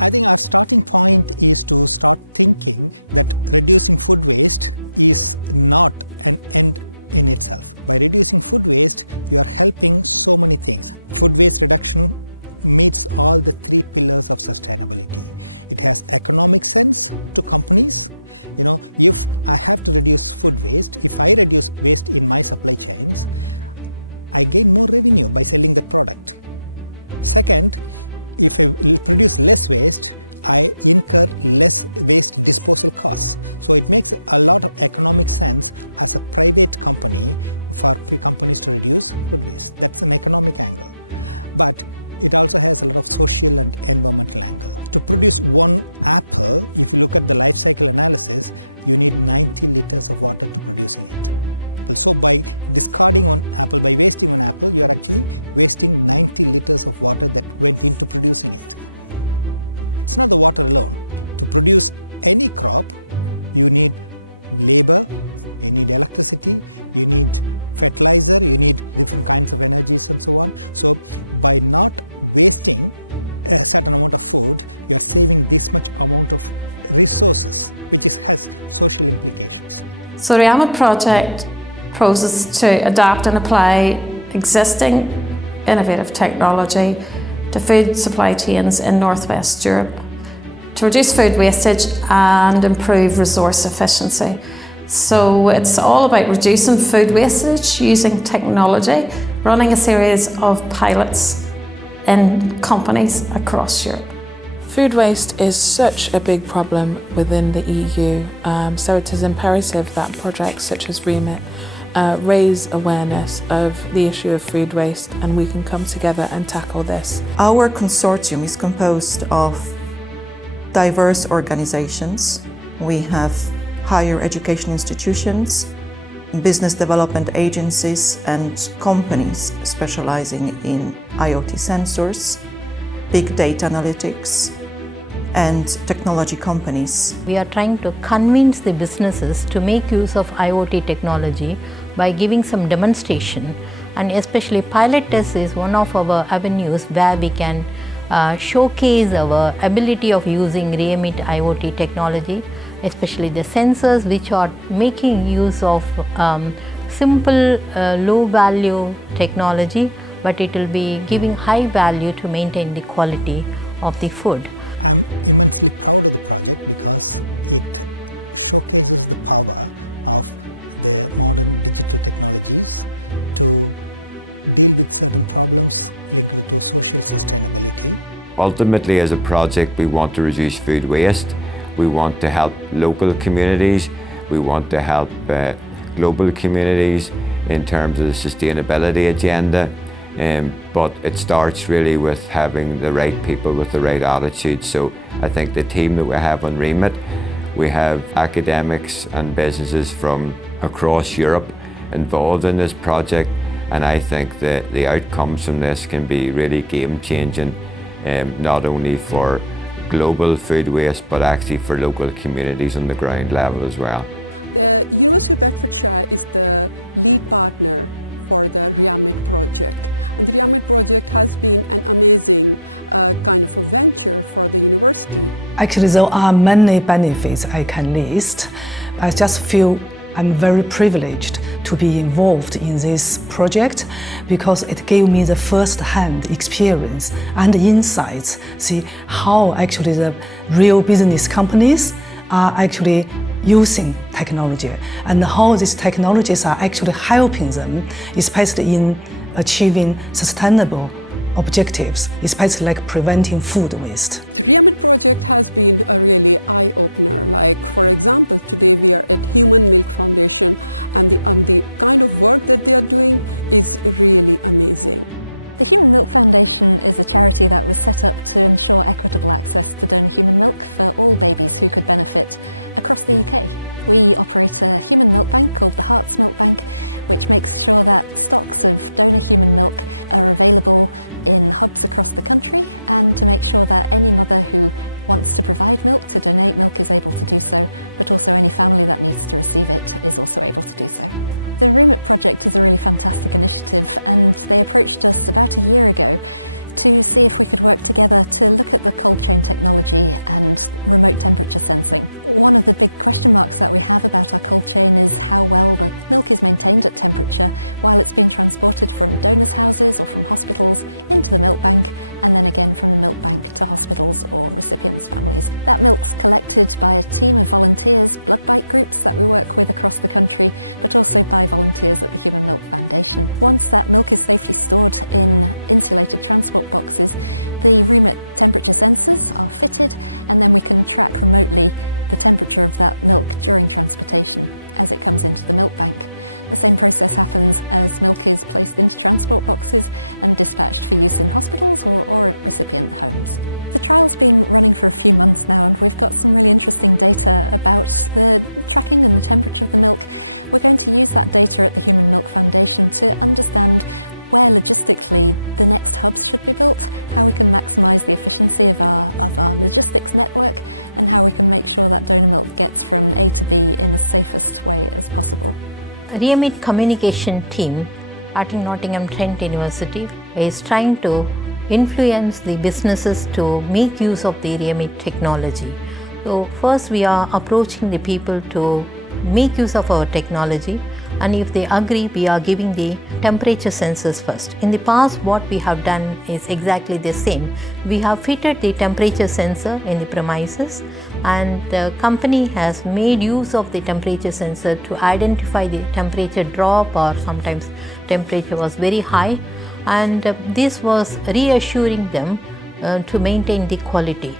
I think our starting point is to start thinking that reducing food waste is not an end in itself. By reducing food waste, you are helping so many things. Food waste reduction meets all the 3 pillars of sustainability. It has economic sense to companies. If I have to reduce food waste, if I reduce waste in my supply chains, I gain more revenue by selling the product. Second, if I produce less waste, I incur less waste disposal costs. So it makes a lot of economic sense as a private company for companies to reduce food waste. That's an economic angle. But it also has a lot of social and environmental angle. To produce 1 apple, if you look at the life cycle analysis, you need 90 liters of water to producing it. So by discarding 1 apple, by wasting 1 apple, you are actually wasting 90 liters of water that went into producing it. It's not the water alone. To produce any crop, you need labor, you need electricity, you need fertilizer, you need different kinds of energies and so on. So by not wasting a certain amount of food, you are saving this much amount of resources, which has social implications. So the REAMIT project proposes to adapt and apply existing innovative technology to food supply chains in Northwest Europe to reduce food wastage and improve resource efficiency. So it's all about reducing food wastage using technology, running a series of pilots in companies across Europe. Food waste is such a big problem within the EU, so it is imperative that projects such as REAMIT raise awareness of the issue of food waste, and we can come together and tackle this. Our consortium is composed of diverse organizations. We have higher education institutions, business development agencies and companies specializing in IoT sensors, big data analytics, and technology companies. We are trying to convince the businesses to make use of IoT technology by giving some demonstration, and especially pilot test is one of our avenues where we can showcase our ability of using REAMIT IoT technology, especially the sensors which are making use of simple low value technology, but it will be giving high value to maintain the quality of the food. I'm immensely proud of the project because it showcases the power of the modern digital technologies to deal with certain problems linked to social sustainability. Ultimately, as a project, we want to reduce food waste. We want to help local communities. We want to help global communities in terms of the sustainability agenda. But it starts really with having the right people with the right attitude. So I think the team that we have on REAMIT, we have academics and businesses from across Europe involved in this project, and I think that the outcomes from this can be really game-changing, not only for global food waste, but actually for local communities on the ground level as well. The University of Bedfordshire is the lead partner for the REAMIT project. And the REAMIT project has been an amazing kind of a venture for the university. Actually, there are many benefits I can list. I just feel I'm very privileged to be involved in this project because it gave me the first-hand experience and insights, see how actually the real business companies are actually using technology and how these technologies are actually helping them, especially in achieving sustainable objectives, especially like preventing food waste. The REAMIT project has been a really eye-opener. Like, for example, today we are at Human Milk Foundation, and the kind of work that they are doing is really amazing. The Human Milk Foundation is a charity that was set up to ensure equitable access to donor human milk for all babies who could benefit across the UK. We operate a human milk bank called the Hearts Milk Bank, which makes sure that stocks of donor human milk are available in hubs across the country, and to make sure that any mother who wants to provide milk, to donate milk, is able to do so, but also any family that needs to receive it is also able to do so. The REAMIT project is a really fantastic initiative, and they approached us about a year ago to see if we could work together to look at the cold chain technology and remote temperature sensing. One of the big question marks that we have about our cold chain is how well the milk is maintained at temperature while it's being transported from donors' houses or from hospitals into the milk bank, and then again from the milk bank to hospitals or recipients' families. That milk's collected by a team of volunteers, blood bank groups that we work with across the country, but also by volunteers at the Human Milk Foundation. Once that milk is safely stored in insulated transport boxes, the REAMIT temperature sensors are fitted, and then we can track remotely the temperature of that milk during transportation as it comes into the milk bank. The same process happens as milk is placed into transport boxes and dispatched for use in hospitals or at recipient homes. The trial's been running for a few months now, and we've got some really interesting data about the tracking and the temperature of the milk. We're going to use that data at the Human Milk Foundation to understand where logistically the next hubs should be built, how we can maximise the efficiency of our logistics network, and how we can make sure that donor milk gets from A to B in the safest way as possible. The REAMIT communication team at Nottingham Trent University is trying to influence the businesses to make use of the REAMIT technology. So first we are approaching the people to make use of our technology, and if they agree, we are giving the temperature sensors first. In the past, what we have done is exactly the same. We have fitted the temperature sensor in the premises, and the company has made use of the temperature sensor to identify the temperature drop, or sometimes temperature was very high, and this was reassuring them to maintain the quality.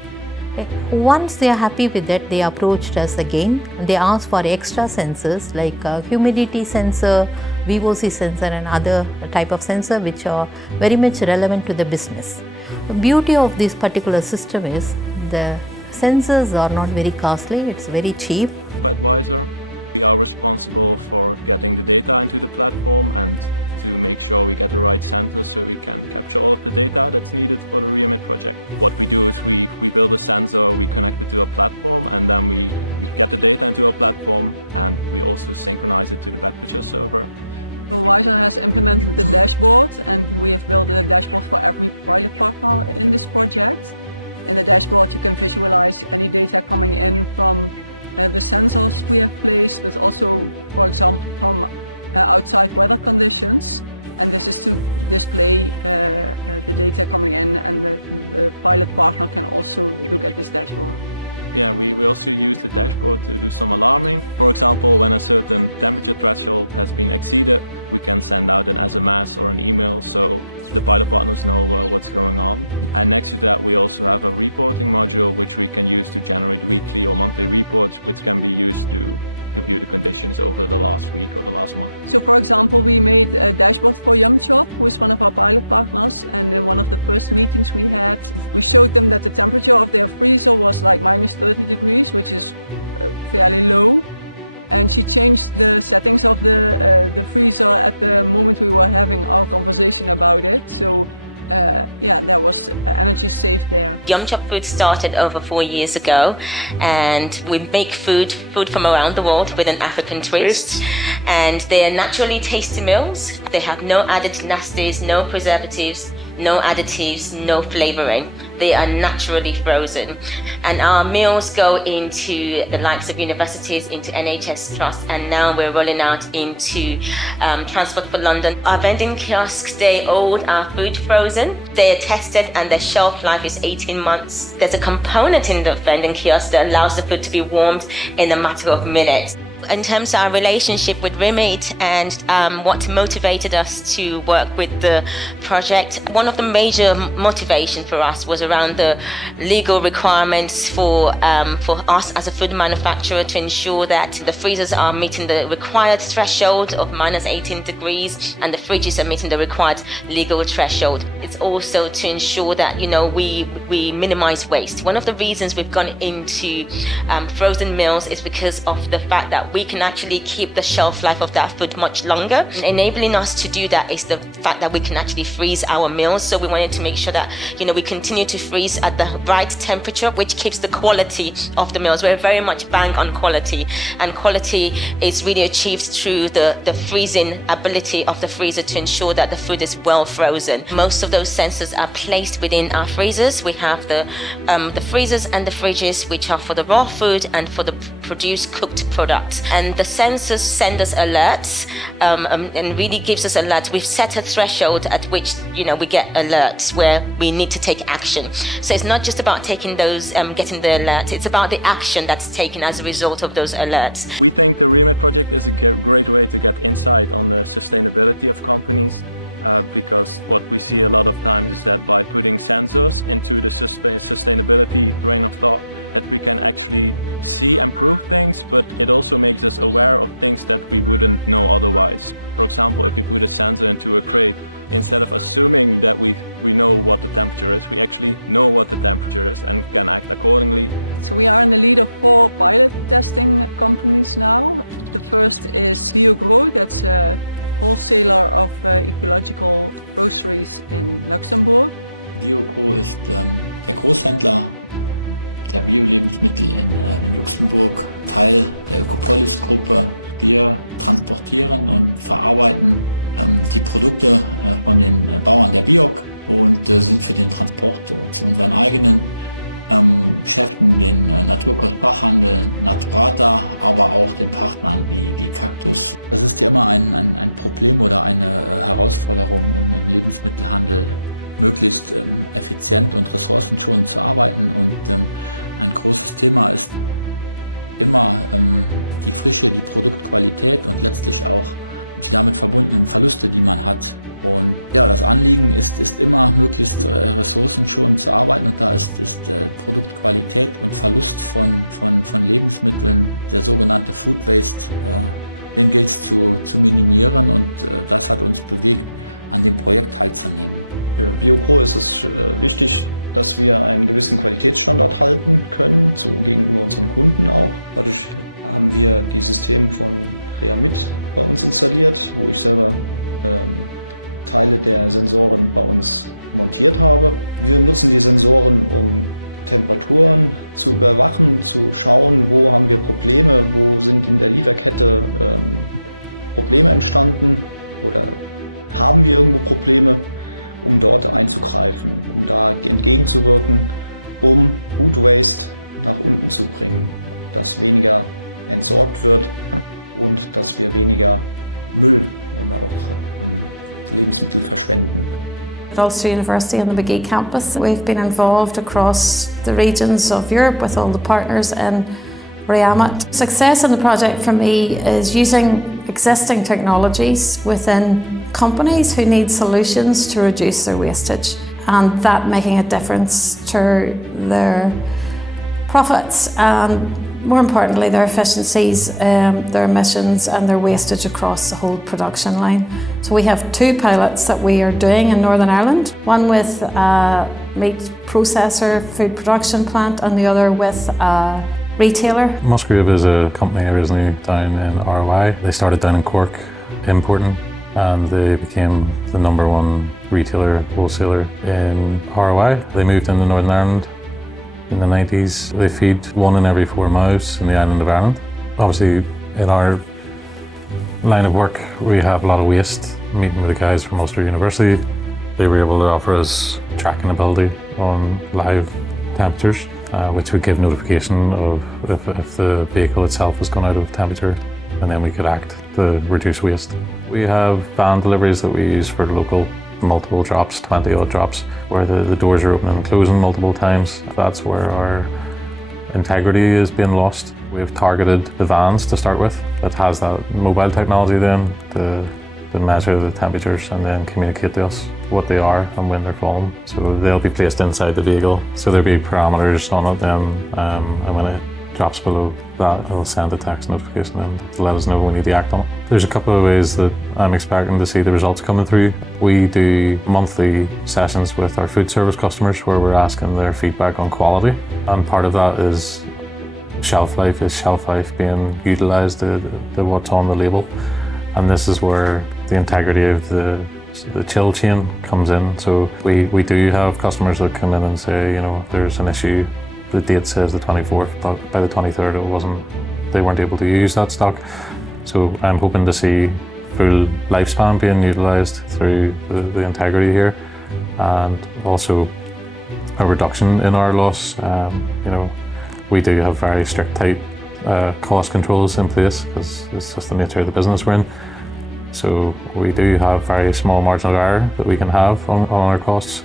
Once they are happy with it, they approached us again. They asked for extra sensors like humidity sensor, VOC sensor, and other type of sensor which are very much relevant to the business. The beauty of this particular system is the sensors are not very costly, it's very cheap. Advisor, we are responsible for getting the data into the platform and to make sure we get the right sensors so we can capture all of the data that's needed for the REAMIT project. What we do is we build a sensor, we connect it to a platform, and then we get the data into a platform, and we also synchronize it to the Bedfordshire server. So WISER has implemented the dashboard, and we have built a dashboard for every pilot partner in this project. In the dashboard you can visualize any data coming in from the sensors we have placed, but also, for example, from outside weather conditions, and this is to display the data coming in, and the pilot partner can also look at this dashboard. Yeah, we also use the dashboard to do some alarming. For example, when a certain temperature threshold has been exceeded, we can send out an SMS or an email so the pilot partners know what's going on. And next to that, we also have a reporting module which we can use to generate weekly or monthly reports, which can be used to view the conditions over the last week or the last month. So for example, we made a dashboard for Yum Chop, who is one of our pilot partners, and in one of the first meetings we had, we showed them that the temperature of their freezer was like minus 30 degrees, which is fairly low. And she changed the settings of the freezer at the moment we were having our conversation about it. So yeah, there was energy saved there. Yum Chop Food started over 4 years ago, and we make food from around the world with an African twist. And they are naturally tasty meals. They have no added nasties, no preservatives, no additives, no flavoring. They are naturally frozen. And our meals go into the likes of universities, into NHS trusts, and now we're rolling out into Transport for London. Our vending kiosks, they hold our food frozen. They are tested and their shelf life is 18 months. There's a component in the vending kiosk that allows the food to be warmed in a matter of minutes. In terms of our relationship with REAMIT and what motivated us to work with the project, one of the major motivations for us was around the legal requirements for us as a food manufacturer to ensure that the freezers are meeting the required threshold of minus 18 degrees and the fridges are meeting the required legal threshold. It's also to ensure that, you know, we minimize waste. One of the reasons we've gone into frozen meals is because of the fact that we can actually keep the shelf life of that food much longer. Enabling us to do that is the fact that we can actually freeze our meals. So we wanted to make sure that, we continue to freeze at the right temperature, which keeps the quality of the meals. We're very much bang on quality, and quality is really achieved through the freezing ability of the freezer to ensure that the food is well frozen. Most of those sensors are placed within our freezers. We have the freezers and the fridges, which are for the raw food and for the produced cooked products. And the sensors send us alerts and really gives us alerts. We've set a threshold at which we get alerts where we need to take action. So it's not just about taking those, getting the alert. It's about the action that's taken as a result of those alerts. We think the REAMIT project is a great way to get insight on the sustainability of companies. Because what we see a lot of times is that by putting sensors into the sustainability train of thought, that we can actually see and prove things, but it also makes us aware of things that we wouldn't know otherwise. For example, if you put a sensor into a crate, instead of assuming that we know what the temperature is, we actually know what the temperature is and can act accordingly. So we are in the lead of 4 pilot testing companies now. The first is BioGro, that's a wholesaler of ecological groceries in Luxembourg. BioGro ist der Großhändler der Bio-Lebensmittel in Luxemburg, Teil der Ökopolis-Gruppe. Wir transportieren und verarbeiten die Produkte von den Bauern der BIOC und sind für den Transport zu unseren eigenen Geschäften, den Naturkostfachhandel, Naturata, aber auch den Partnern wie Cactus. Das ist ja immer ein Problem oder eine Herausforderung im Lebensmittelhandel, möglichst effizient und ressourcenschonend zu arbeiten. Und ein großes Thema ist immer die Frische, die Produktqualität und letztlich auch die damit verbundenen Verluste, die man hat. Und ja, das Anliegen ist immer, möglichst ressourcenschonend zu arbeiten, und da ist Produktqualität und Verlust von Lebensmitteln, der sogenannte Food Waste, den gilt es zu minimieren, und das hat uns bewegt, an dem Projekt teilzunehmen. Für BioGro ist es wichtig, dass wir einen gewissen Qualitätsstandard halten können, gegenüber unseren Kunden auch. Dadurch haben wir die Systeme von REAMIT bei uns installiert, wo ich selber Teile der Sensoren bei uns montiert habe. Wir nutzen die Sensoren, um Temperaturen zu überwachen, zu schauen, wo haben wir Probleme, wo sind in der Lieferkette Probleme entstanden oder haben wir irgendwo Probleme, um dort einzugreifen, um da entgegenzuwirken, um Food Waste nach unten zu bringen, dass weniger entsorgt wird und dass wir weniger Müll und auch Lebensmittel verschwenden. At Ulster University on the McGee campus, we've been involved across the regions of Europe with all the partners in REAMIT. Success in the project for me is using existing technologies within companies who need solutions to reduce their wastage, and that making a difference to their profits and, more importantly, their efficiencies, their emissions and their wastage across the whole production line. So we have 2 pilots that we are doing in Northern Ireland, one with a meat processor food production plant and the other with a retailer. Musgrave is a company originally down in ROI. They started down in Cork importing, and they became the #1 retailer, wholesaler in ROI. They moved into Northern Ireland in the 90s. They feed 1 in every 4 mouths in the island of Ireland. Obviously, in our line of work, we have a lot of waste. Meeting with the guys from Ulster University, they were able to offer us tracking ability on live temperatures, which would give notification of if the vehicle itself was going out of temperature, and then we could act to reduce waste. We have van deliveries that we use for local multiple drops, 20 odd drops, where the doors are opening and closing multiple times. That's where our integrity is being lost. We've targeted the vans to start with. It has that mobile technology then to measure the temperatures and then communicate to us what they are and when they're falling. So they'll be placed inside the vehicle. So there'll be parameters on it then, and when it drops below that, it'll send a text notification in to let us know we need to act on it. There's a couple of ways that I'm expecting to see the results coming through. We do monthly sessions with our food service customers where we're asking their feedback on quality, and part of that is shelf life is shelf life being utilised, the what's on the label. And this is where the integrity of the chill chain comes in. So we do have customers that come in and say, you know, there's an issue, the date says the 24th, but by the 23rd they weren't able to use that stock. So I'm hoping to see full lifespan being utilised through the integrity here, and also a reduction in our loss. You know, we do have very strict, tight cost controls in place because it's just the nature of the business we're in. So we do have very small marginal error that we can have on our costs,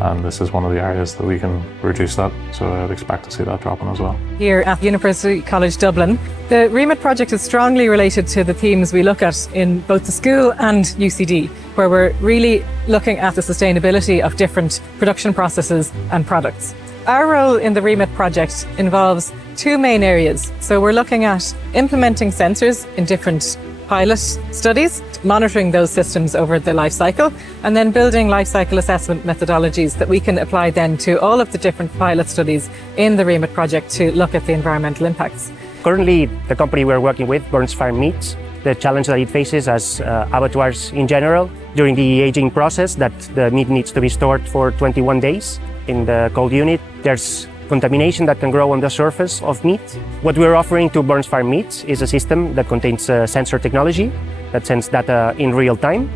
and this is one of the areas that we can reduce that. So I'd expect to see that dropping as well. Here at University College Dublin, the REAMIT project is strongly related to the themes we look at in both the school and UCD, where we're really looking at the sustainability of different production processes and products. Our role in the REAMIT project involves two main areas. So we're looking at implementing sensors in different pilot studies, monitoring those systems over the life cycle, and then building life cycle assessment methodologies that we can apply then to all of the different pilot studies in the REAMIT project to look at the environmental impacts. Currently, the company we're working with, Burns Farm Meats, the challenge that it faces as abattoirs in general, during the aging process, that the meat needs to be stored for 21 days in the cold unit. There's contamination that can grow on the surface of meat. What we're offering to Burns Farm Meats is a system that contains sensor technology that sends data in real time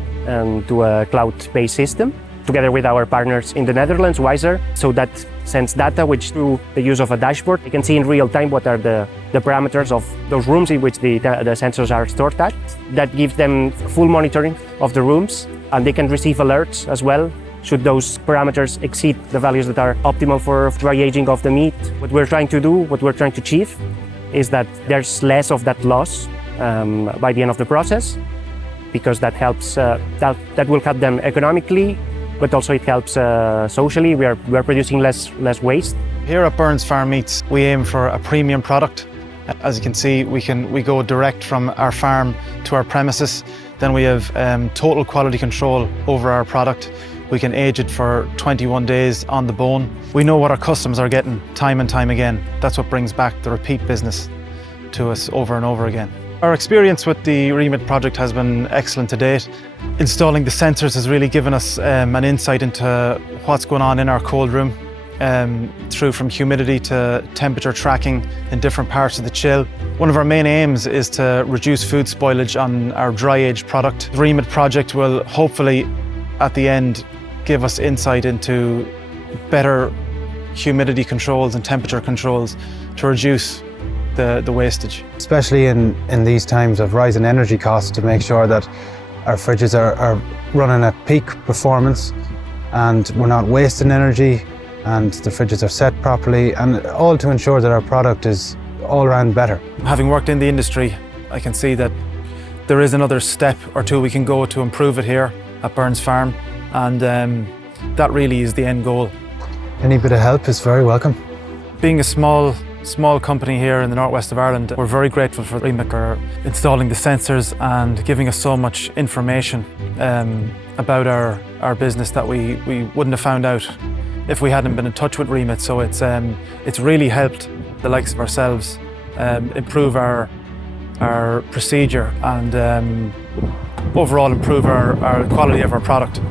to a cloud-based system, together with our partners in the Netherlands, Wiser. So that sends data which, through the use of a dashboard, you can see in real time what are the parameters of those rooms in which the sensors are stored at. That gives them full monitoring of the rooms, and they can receive alerts as well should those parameters exceed the values that are optimal for dry aging of the meat. What we're trying to do, what we're trying to achieve, is that there's less of that loss by the end of the process, because that helps. That will help them economically, but also it helps socially. We are producing less waste. Here at Burns Farm Meats, we aim for a premium product. As you can see, we go direct from our farm to our premises. Then we have total quality control over our product. We can age it for 21 days on the bone. We know what our customers are getting time and time again. That's what brings back the repeat business to us over and over again. Our experience with the REAMIT project has been excellent to date. Installing the sensors has really given us an insight into what's going on in our cold room, through from humidity to temperature tracking in different parts of the chill. One of our main aims is to reduce food spoilage on our dry aged product. The REAMIT project will hopefully, at the end, give us insight into better humidity controls and temperature controls to reduce the wastage. Especially in these times of rising energy costs, to make sure that our fridges are running at peak performance and we're not wasting energy, and the fridges are set properly, and all to ensure that our product is all around better. Having worked in the industry, I can see that there is another step or two we can go to improve it here at Burns Farm, and that really is the end goal. Any bit of help is very welcome. Being a small company here in the northwest of Ireland, we're very grateful for REAMIT for installing the sensors and giving us so much information about our business that we wouldn't have found out if we hadn't been in touch with REAMIT. So it's really helped the likes of ourselves improve our procedure and overall improve our quality of our product.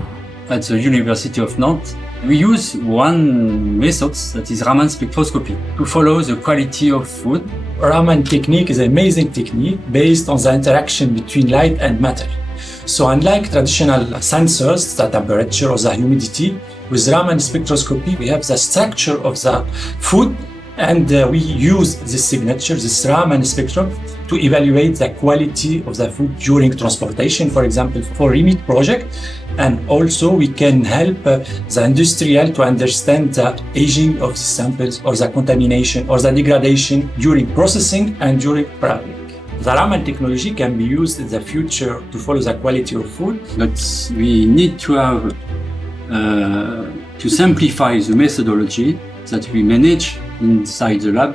At the University of Nantes, we use one method, that is Raman spectroscopy, to follow the quality of food. Raman technique is an amazing technique based on the interaction between light and matter. So unlike traditional sensors, the temperature or the humidity, with Raman spectroscopy we have the structure of the food, and we use this signature, this Raman spectrum, to evaluate the quality of the food during transportation, for example, for REAMIT project. And also we can help the industrial to understand the aging of the samples, or the contamination or the degradation during processing and during prepping. The Raman technology can be used in the future to follow the quality of food. But we need to have to simplify the methodology that we manage inside the lab.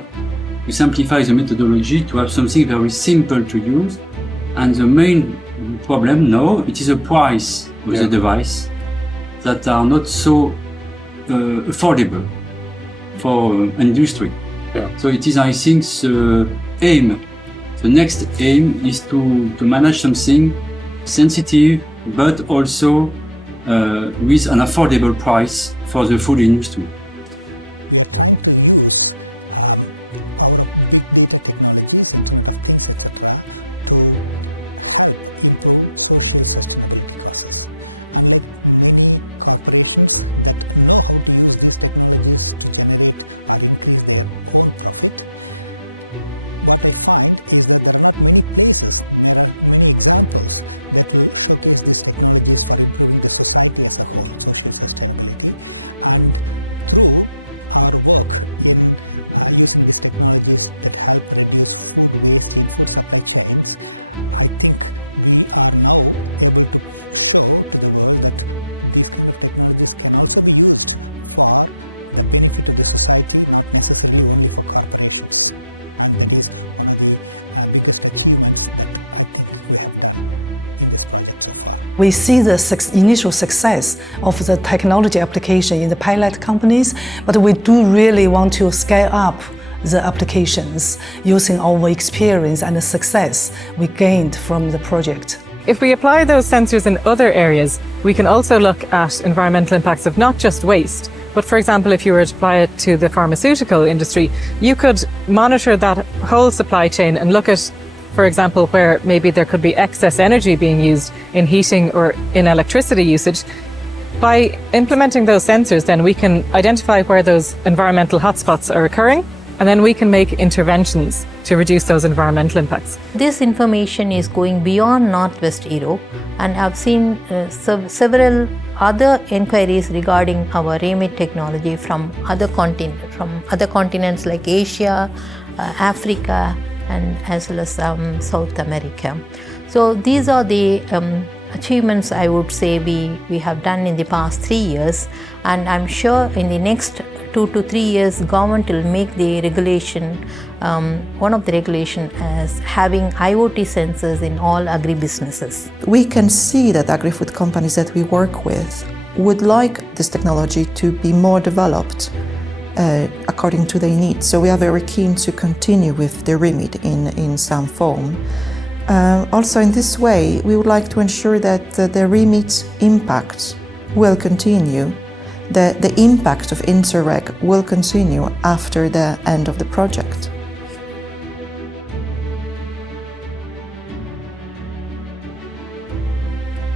We simplify the methodology to have something very simple to use, and the main problem now, it is the price of the device that are not so affordable for industry. Yeah. So it is, I think, the aim. The next aim is to manage something sensitive, but also with an affordable price for the food industry. We are trying to use power of big data technologies, Internet of Things, etc., to help improve social sustainability causes. Unlike many corporations that know how to use these technologies to generate or increase their own profit, what I find is that there are not many places, there are many examples that will showcase these technologies for improving the society as a whole, social sustainability. And through our work in using these technologies that help reduce food waste in food supply chains, I think we are now able to show to the world that these kind of technologies can also be used for the benefit of the society, not necessarily only for corporations. And that is one of the biggest achievements that I think we have done in this project so far. We see the initial success of the technology application in the pilot companies, but we do really want to scale up the applications using our experience and the success we gained from the project. If we apply those sensors in other areas, we can also look at environmental impacts of not just waste, but for example, if you were to apply it to the pharmaceutical industry, you could monitor that whole supply chain and look at, for example, where maybe there could be excess energy being used in heating or in electricity usage. By implementing those sensors, then we can identify where those environmental hotspots are occurring, and then we can make interventions to reduce those environmental impacts. This information is going beyond Northwest Europe, and I've seen several other inquiries regarding our REAMIT technology from other continents like Asia, Africa, and as well as South America. So these are the achievements I would say we have done in the past 3 years, and I'm sure in the next 2 to 3 years, government will make the regulation, one of the regulation as having IoT sensors in all agribusinesses. We can see that agri-food companies that we work with would like this technology to be more developed according to their needs. So we are very keen to continue with the REAMIT in some form. Also in this way, we would like to ensure that the REAMIT impact will continue. The impact of Interreg will continue after the end of the project.